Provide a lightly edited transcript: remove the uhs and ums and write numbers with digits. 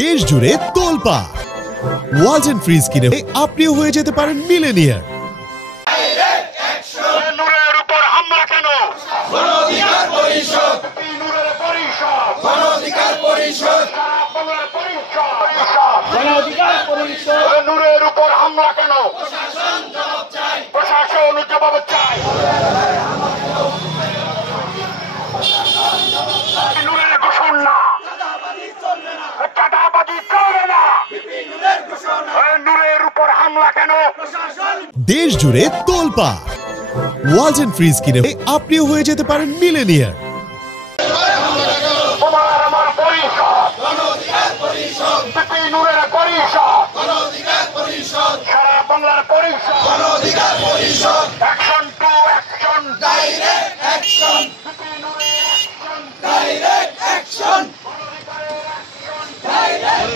দেশ জুড়ে তোলপাড় ওয়ালজ এন্ড ফ্রিজ কিনে আপনিও হয়ে যেতে পারেন মিলেনিয়ার। নূরের উপর হামলা কেন? গণঅধিকার পরিষদ, গণঅধিকার পরিষদ, গণঅধিকার পরিষদ। নূরের উপর হামলা কেন? প্রশাসন জবাব চাই, প্রশাসন জবাব চাই। নূরের ঘোষণ না, চাঁদাবাজি চলবে না। নূরের উপর হামলা কেন? দেশ জুড়ে তোলপাড় ওয়ালজ এন্ড ফ্রিজ কিনে আপনিও হয়ে যেতে পারেন মিলেনিয়ার। তোমার আমার পরিষদ, গণঅধিকার পরিষদ, নূরের পরিষদ, গণঅধিকার পরিষদ, সারা বাংলার পরিষদ, গণঅধিকার পরিষদ, action to action, direct action, direct action, direct